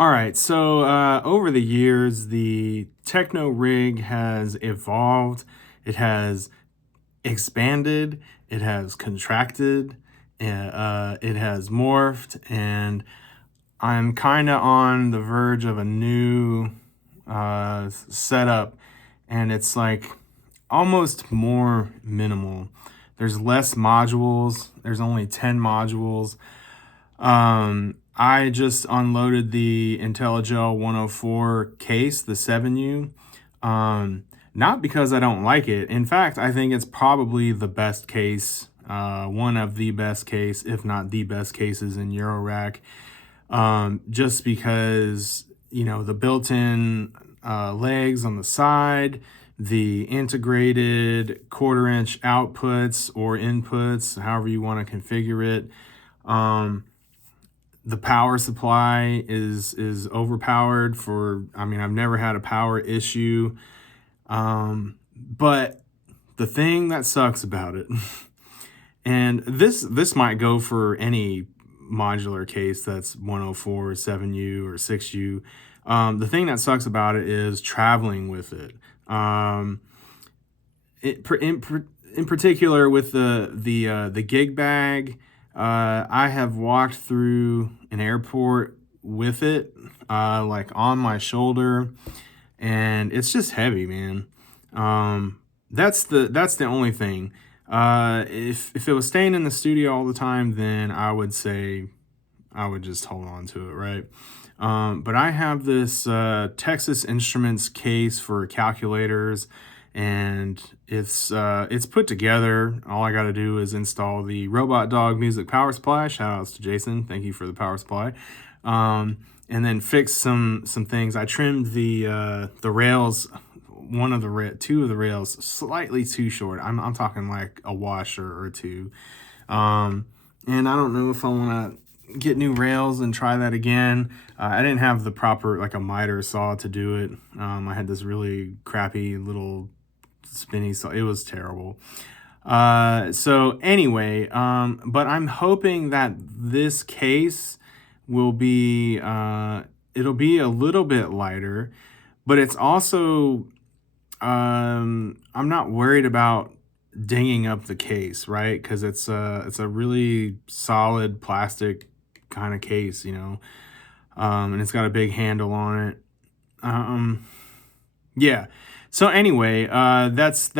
All right, so over the years, the Techno rig has evolved. It has expanded. It has contracted. It has morphed, and I'm kind of on the verge of a new setup, and it's like almost more minimal. There's less modules. There's only 10 modules. I just unloaded the IntelliGel 104 case, the 7U. Not because I don't like it. In fact, I think it's probably the best case, one of the best case, if not the best cases in Eurorack. Just because, the built-in legs on the side, the integrated 1/4-inch outputs or inputs, however you want to configure it. The power supply is overpowered for, I've never had a power issue. But the thing that sucks about it, and this might go for any modular case that's 104, 7U, or 6U. The thing that sucks about it is traveling with it. In particular with the gig bag, I have walked through an airport with it, like on my shoulder, and it's just heavy, man. That's the only thing. If it was staying in the studio all the time, then I would say I would just hold on to it, right? But I have this Texas Instruments case for calculators, and it's put together. All I got to do is install the Robot Dog Music power supply. Shout outs to Jason. Thank you for the power supply. And then fix some things. I trimmed the rails, two of the rails slightly too short. I'm talking like a washer or two. And I don't know if I want to get new rails and try that again. I didn't have the proper, like a miter saw to do it. I had this really crappy little spinny saw. It was terrible. So anyway, but I'm hoping that this case will be, it'll be a little bit lighter, but it's also, I'm not worried about dinging up the case, right? Because it's a really solid plastic kind of case, and it's got a big handle on it. Yeah. So anyway, that's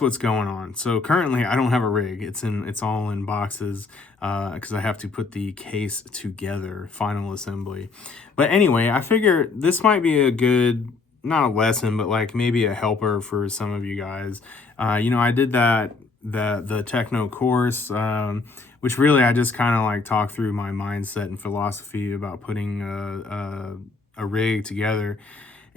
what's going on. So currently I don't have a rig. It's all in boxes, because I have to put the case together, final assembly. But anyway, I figure this might be a good, not a lesson, but like maybe a helper for some of you guys. I did the Techno course, which really I just kind of like talk through my mindset and philosophy about putting a rig together.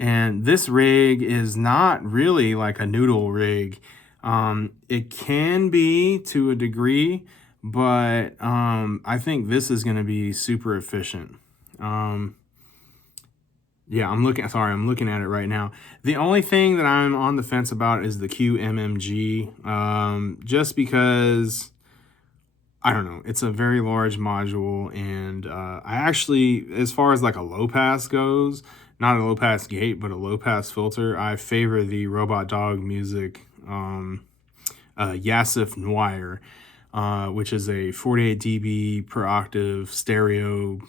And this rig is not really like a noodle rig. It can be to a degree, but I think this is going to be super efficient. Yeah, I'm looking at it right now. The only thing that I'm on the fence about is the QMMG, just because, I don't know, it's a very large module, and I actually, as far as like a low pass goes, not a low pass gate, but a low pass filter, I favor the Robot Dog Music Yasif Noir, which is a 48 dB per octave stereo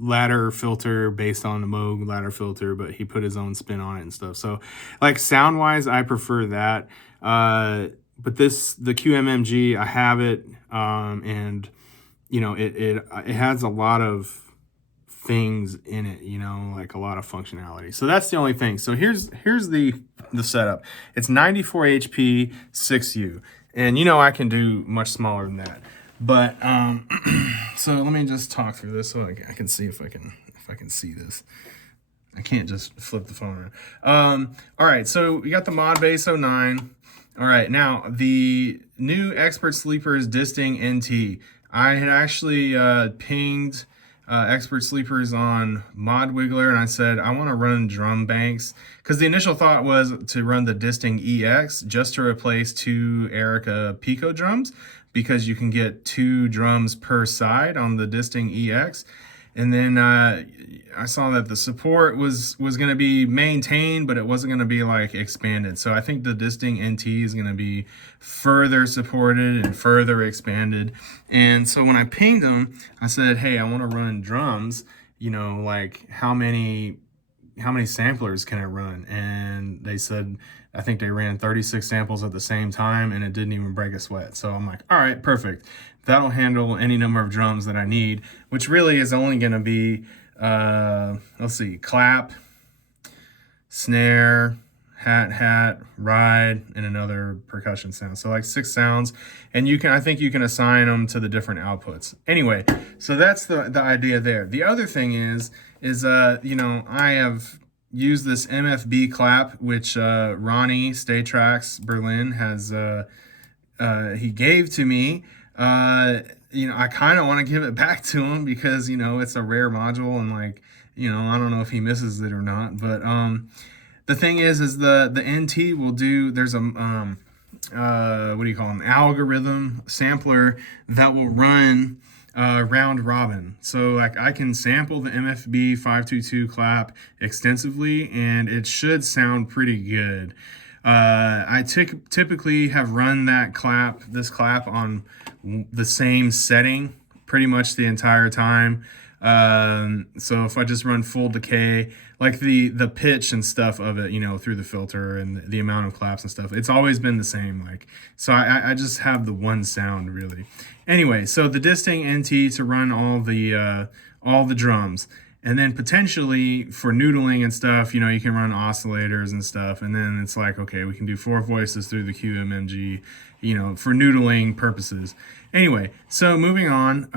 ladder filter based on the Moog ladder filter, but he put his own spin on it and stuff. So like sound wise, I prefer that. But the QMMG, I have it, and it has a lot of things in it, like a lot of functionality. So that's the only thing. So here's the setup. It's 94 HP 6U, and I can do much smaller than that. But so let me just talk through this so I can see if I can see this. I can't just flip the phone around. All right, so we got the Modbase 09. All right, now the new Expert Sleepers Disting NT. I had actually pinged Expert Sleepers on Mod Wiggler, and I said I want to run drum banks, because the initial thought was to run the Disting EX just to replace two Erica Pico drums, because you can get 2 drums per side on the Disting EX. And then I saw that the support was going to be maintained, but it wasn't going to be like expanded. So I think the Disting NT is going to be further supported and further expanded. And so when I pinged them, I said, hey, I want to run drums, you know, like how many samplers can it run? And they said, I think they ran 36 samples at the same time and it didn't even break a sweat. So I'm like, all right, perfect. That'll handle any number of drums that I need, which really is only going to be, let's see, clap, snare, hat, ride, and another percussion sound. So like 6 sounds, and I think you can assign them to the different outputs. Anyway, so that's the idea there. The other thing is you know, I have used this MFB clap, which Ronnie Staytracks Berlin has he gave to me. You know, I kind of want to give it back to him because, you know, it's a rare module and like, you know, I don't know if he misses it or not, but the thing is the NT will do, there's a what do you call them, algorithm sampler that will run round robin. So like I can sample the MFB 522 clap extensively and it should sound pretty good. I typically have run this clap on the same setting pretty much the entire time. So if I just run full decay, like the pitch and stuff of it, you know, through the filter and the amount of claps and stuff, it's always been the same. Like, so I just have the one sound really. Anyway, so the Disting NT to run all the drums. And then potentially for noodling and stuff, you know, you can run oscillators and stuff. And then it's like, okay, we can do 4 voices through the QMMG, you know, for noodling purposes. Anyway, so moving on,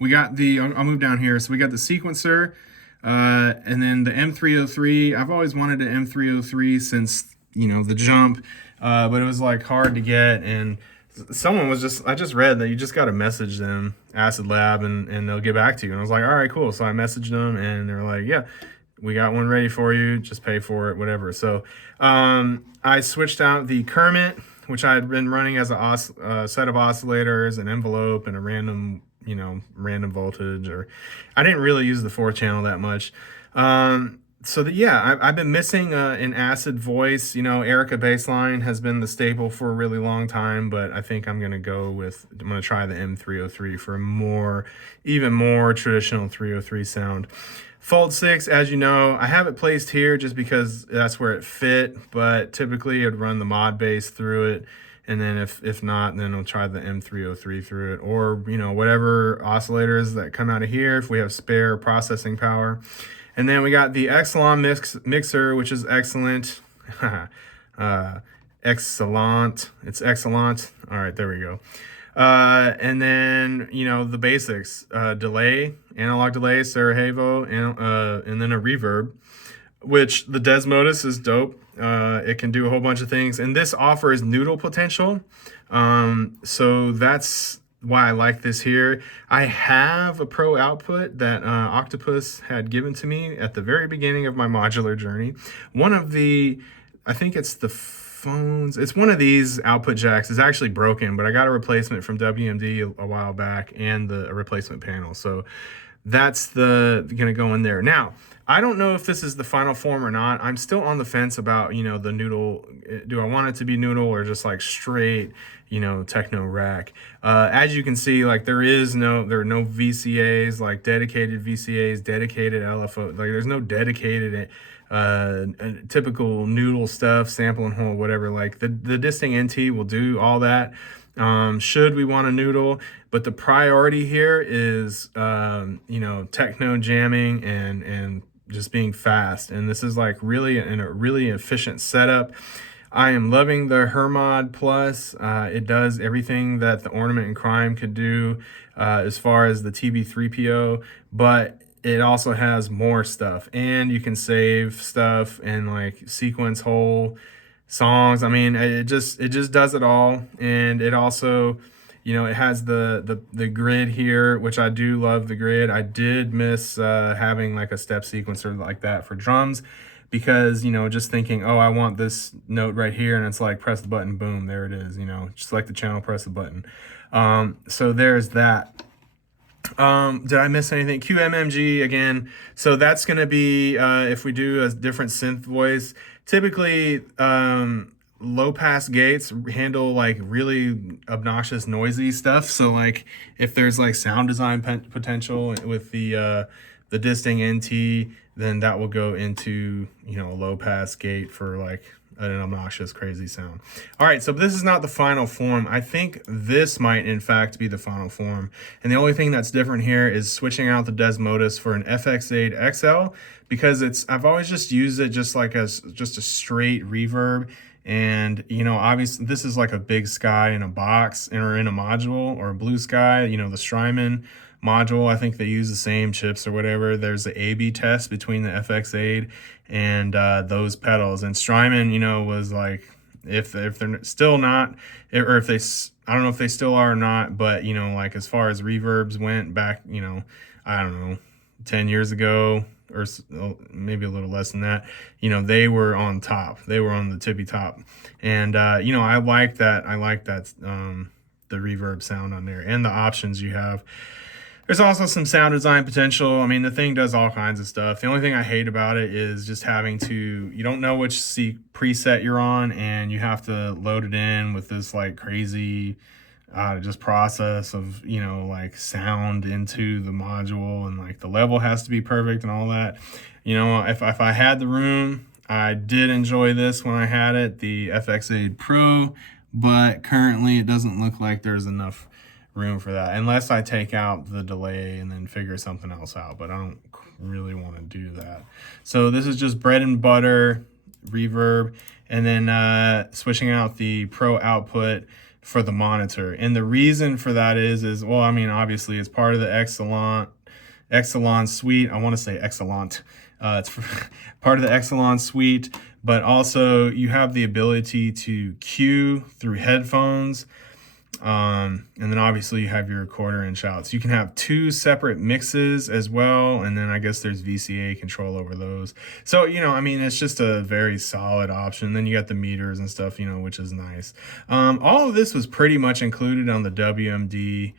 we got I'll move down here. So we got the sequencer, and then the M303. I've always wanted an M303 since, you know, the jump, but it was like hard to get. And someone I just read that you just got to message them, Acid Lab, and they'll get back to you. And I was like, all right, cool. So I messaged them and they're like, yeah, we got one ready for you. Just pay for it, whatever. So I switched out the Kermit, which I had been running as a set of oscillators, an envelope, and a random voltage. Or I didn't really use the 4-channel that much. So I've been missing an acid voice. You know, Erica bassline has been the staple for a really long time, but I think I'm gonna try the M303 for even more traditional 303 sound. Fold 6, as you know, I have it placed here just because that's where it fit, but typically I'd run the mod bass through it. And then if not, then I'll try the M303 through it, or, you know, whatever oscillators that come out of here if we have spare processing power. And then we got the Exelon mixer, which is excellent. Excellent. It's excellent. All right, there we go. And then, you know, the basics, delay, analog delay, Sarajevo, and then a reverb, which the Desmodus is dope. It can do a whole bunch of things, and this offers noodle potential. So that's why I like this here. I have a pro output that Octopus had given to me at the very beginning of my modular journey. I think it's the phones. It's one of these output jacks is actually broken, but I got a replacement from WMD a while back and a replacement panel. So that's gonna go in there. Now, I don't know if this is the final form or not. I'm still on the fence about, you know, the noodle. Do I want it to be noodle or just like straight, you know, techno rack? As you can see, like there are no VCAs, like dedicated VCAs, dedicated LFO. Like there's no dedicated typical noodle stuff, sample and hold, whatever. Like the Disting NT will do all that. Should we want a noodle, but the priority here is you know, techno jamming and just being fast. And this is like really in a really efficient setup. I am loving the Hermod Plus. It does everything that the Ornament and Crime could do as far as the TB3PO, but it also has more stuff, and you can save stuff and like sequence whole songs. I mean, it just does it all. And it also, you know, it has the grid here, which I do love the grid. I did miss having like a step sequencer like that for drums, because, you know, just thinking, oh, I want this note right here, and it's like press the button, boom, there it is, you know, just like the channel, press the button. So there's that. Did I miss anything? QMMG again. So that's going to be, if we do a different synth voice, typically, low pass gates handle like really obnoxious, noisy stuff. So like if there's like sound design potential with the disting NT, then that will go into, a low pass gate for like an obnoxious, crazy sound. All right, so this is not the final form. I think this might, in fact, be the final form. And the only thing that's different here is switching out the Desmodus for an FX8 XL, because I've always just used it just like as just a straight reverb. And, obviously this is like a big sky in a box or in a module, or a blue sky, the Strymon module. I think they use the same chips or whatever. There's the A/B test between the FX8 and those pedals. And Strymon, was like, if they're still not, or if they, I don't know if they still are or not, but like as far as reverbs went back, I don't know, 10 years ago, or maybe a little less than that, they were on top. They were on the tippy top. And, I like that. The reverb sound on there and the options you have. There's also some sound design potential. I mean, the thing does all kinds of stuff. The only thing I hate about it is just having to, you don't know which preset you're on, and you have to load it in with this like crazy just process of, like sound into the module, and like the level has to be perfect and all that. If I had the room, I did enjoy this when I had it, the FX8 Pro, but currently it doesn't look like there's enough room for that, unless I take out the delay and then figure something else out, but I don't really want to do that. So this is just bread and butter reverb, and then switching out the Pro output for the monitor. And the reason for that is well, I mean, obviously it's part of the Exelon suite. I want to say Excellent. It's part of the Exelon suite, but also you have the ability to cue through headphones. And then obviously you have your 1/4 inch outs. You can have 2 separate mixes as well. And then I guess there's VCA control over those. So, I mean, it's just a very solid option. Then you got the meters and stuff, which is nice. All of this was pretty much included on the WMD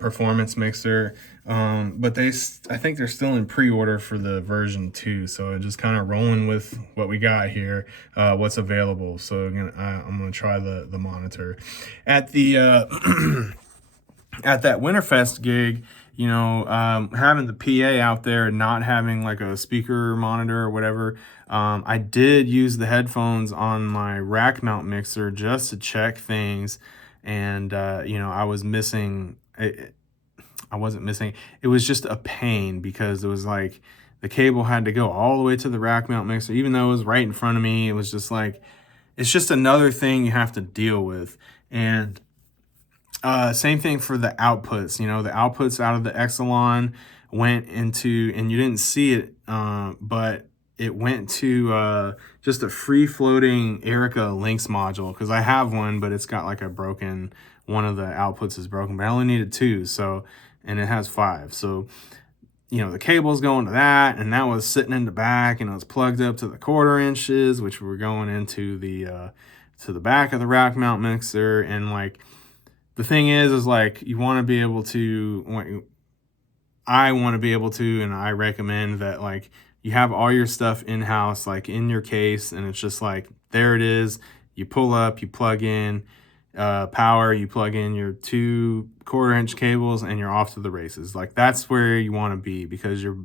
performance mixer. But I think they're still in pre-order for the version 2. So just kind of rolling with what we got here, what's available. So again, I'm going to try the monitor. At the at that Winterfest gig, having the PA out there, not having like a speaker monitor or whatever, I did use the headphones on my rack mount mixer just to check things. And, I was missing, I wasn't missing, it was just a pain, because it was like the cable had to go all the way to the rack mount mixer, even though it was right in front of me. It was just like, it's just another thing you have to deal with. And same thing for the outputs. The outputs out of the Exelon went into, and you didn't see it, but it went to just a free-floating Erica Lynx module, because I have one, but it's got like a broken, one of the outputs is broken, but I only needed 2, so, and it has 5. So, the cable's going to that, and that was sitting in the back, and it was plugged up to the 1/4 inches, which were going into the to the back of the rack mount mixer. And like, the thing is like, you want to be able to, I want to be able to, and I recommend that, like, you have all your stuff in-house, like in your case, and it's just like, there it is. You pull up, you plug in power, you plug in your 2 1/4 inch cables, and you're off to the races. Like, that's where you want to be, because you're,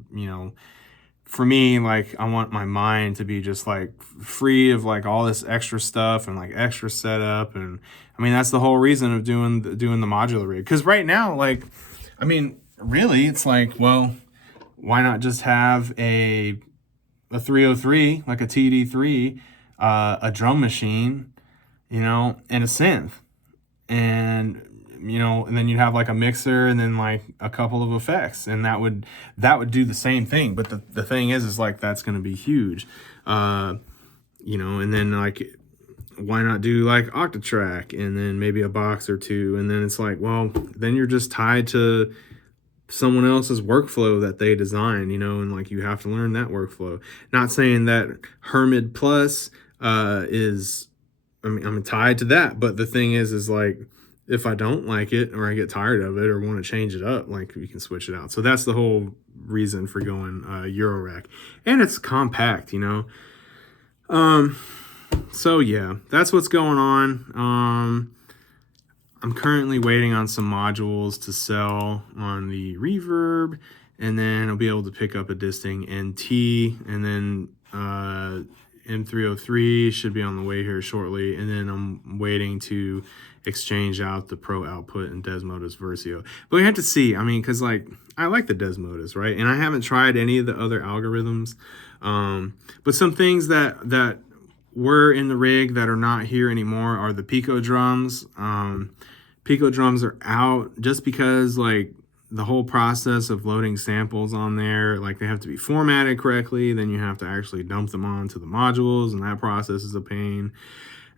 for me, like, I want my mind to be just like free of like all this extra stuff and like extra setup. And I mean, that's the whole reason of doing the modular rig. Because right now, like, I mean, really, it's like, well, why not just have a 303, like a TD3, a drum machine, and a synth, and and then you'd have like a mixer, and then like a couple of effects, and that would do the same thing. But the thing is like, that's going to be huge, and then like, why not do like Octatrack, and then maybe a box or 2, and then it's like, well, then you're just tied to someone else's workflow that they design, and like, you have to learn that workflow. Not saying that Hermit Plus is, I mean, I'm tied to that, but the thing is like, if I don't like it or I get tired of it or want to change it up, like we can switch it out. So that's the whole reason for going Eurorack. And it's compact, you know. So yeah, that's what's going on. I'm currently waiting on some modules to sell on the Reverb, and then I'll be able to pick up a Disting NT, and then M303 should be on the way here shortly, and then I'm waiting to exchange out the Pro Output and Desmodus Versio. But we have to see, I mean, because like I like the Desmodus, right? And I haven't tried any of the other algorithms, but some things that were in the rig that are not here anymore are the Pico drums. Pico drums are out just because like the whole process of loading samples on there, like they have to be formatted correctly, then you have to actually dump them onto the modules, and that process is a pain.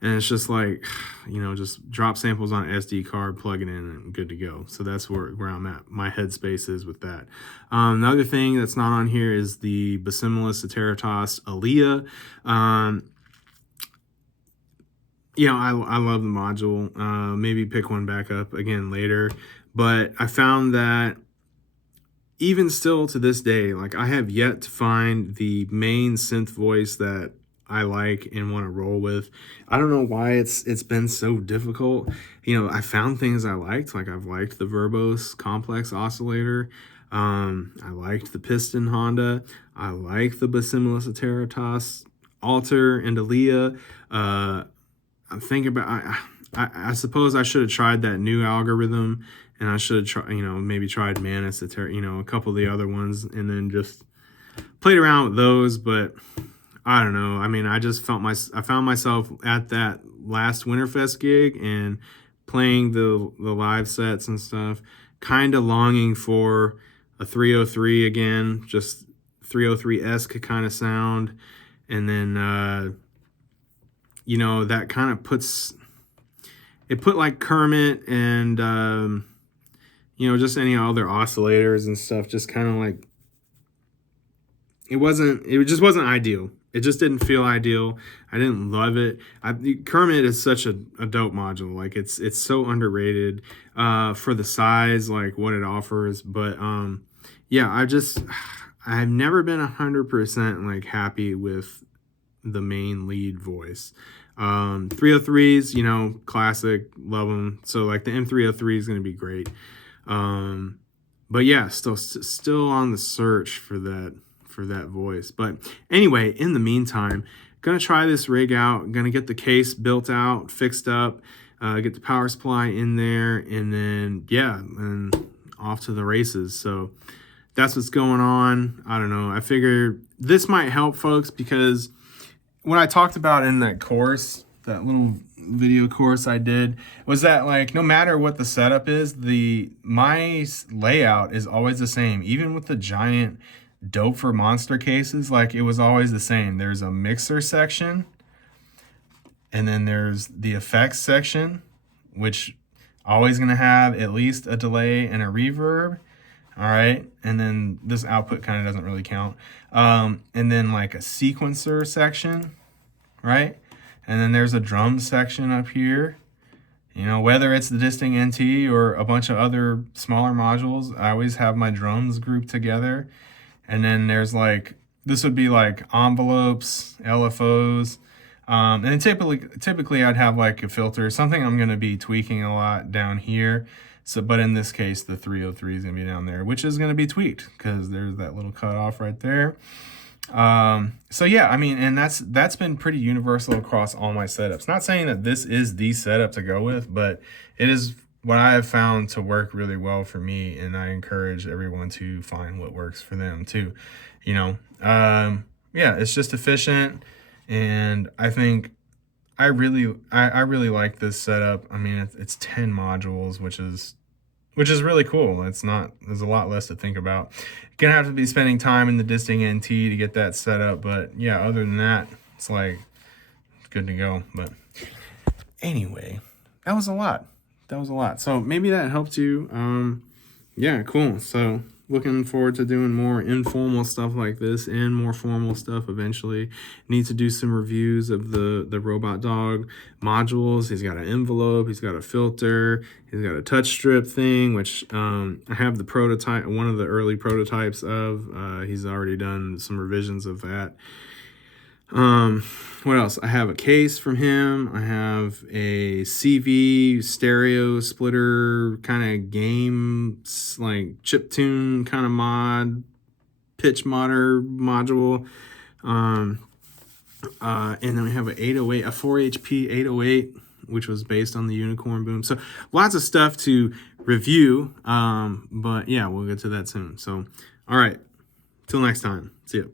And it's just like, you know, just drop samples on an SD card, plug it in, and good to go. So that's where I'm at. My headspace is with that. The other thing that's not on here is the Basimilus Ateritas Aaliyah. You know, I love the module. Maybe pick one back up again later. But I found that even still to this day, like I have yet to find the main synth voice that I like and want to roll with. I don't know why it's been so difficult. You know, I found things I liked. Like I've liked the Verbose complex oscillator. I liked the Piston Honda. I like the Basimilus Ateritas Alter and Aaliyah. I'm thinking about, I suppose I should have tried that new algorithm, and I should have tried, you know, maybe tried Manus, you know, a couple of the other ones, and then just played around with those. But I don't know. I mean, I just I found myself at that last Winterfest gig and playing the live sets and stuff, kind of longing for a 303 again, just 303-esque kind of sound. And then, you know, that kind of put like Kermit and, you know, just any other oscillators and stuff, just kind of like, it just wasn't ideal. It just didn't feel ideal. I didn't love it. Kermit is such a dope module. Like it's so underrated for the size, like what it offers. But yeah, I've never been 100% like happy with the main lead voice. 303s, you know, classic, love them. So like the M303 is going to be great. But yeah, still on the search for that voice. But anyway, in the meantime, gonna try this rig out, gonna get the case built out, fixed up, get the power supply in there, and then yeah, and off to the races. So that's what's going on. I don't know. I figured this might help folks because what I talked about in that course, that little video course I did, was that like no matter what the setup is, my layout is always the same. Even with the giant dope for monster cases, like it was always the same. There's a mixer section, and then there's the effects section, which always gonna have at least a delay and a reverb. All right, and then this output kind of doesn't really count. And then like a sequencer section, right? And then there's a drum section up here. You know, whether it's the Disting NT or a bunch of other smaller modules, I always have my drums grouped together. And then there's like, this would be like envelopes, LFOs. And then typically I'd have like a filter, something I'm gonna be tweaking a lot down here. So, but in this case, the 303 is gonna be down there, which is gonna be tweaked because there's that little cutoff right there. So yeah, I mean, and that's been pretty universal across all my setups. Not saying that this is the setup to go with, but it is what I have found to work really well for me, and I encourage everyone to find what works for them too. You know, yeah, it's just efficient, and I think I really like this setup. I mean, it's 10 modules, which is really cool. There's a lot less to think about. Gonna have to be spending time in the Disting NT to get that set up, but yeah, other than that, it's like good to go. But anyway, that was a lot. So maybe that helped you. Yeah, cool. So looking forward to doing more informal stuff like this and more formal stuff eventually. Need to do some reviews of the robot dog modules. He's got an envelope, he's got a filter, he's got a touch strip thing, which I have the prototype, one of the early prototypes of. He's already done some revisions of that. What else? I have a case from him. I have a CV stereo splitter kind of game, like chiptune kind of mod, pitch modder module. And then we have an 808, a 4 HP 808, which was based on the Unicorn Boom. So lots of stuff to review. But yeah, we'll get to that soon. So, all right. Till next time. See ya.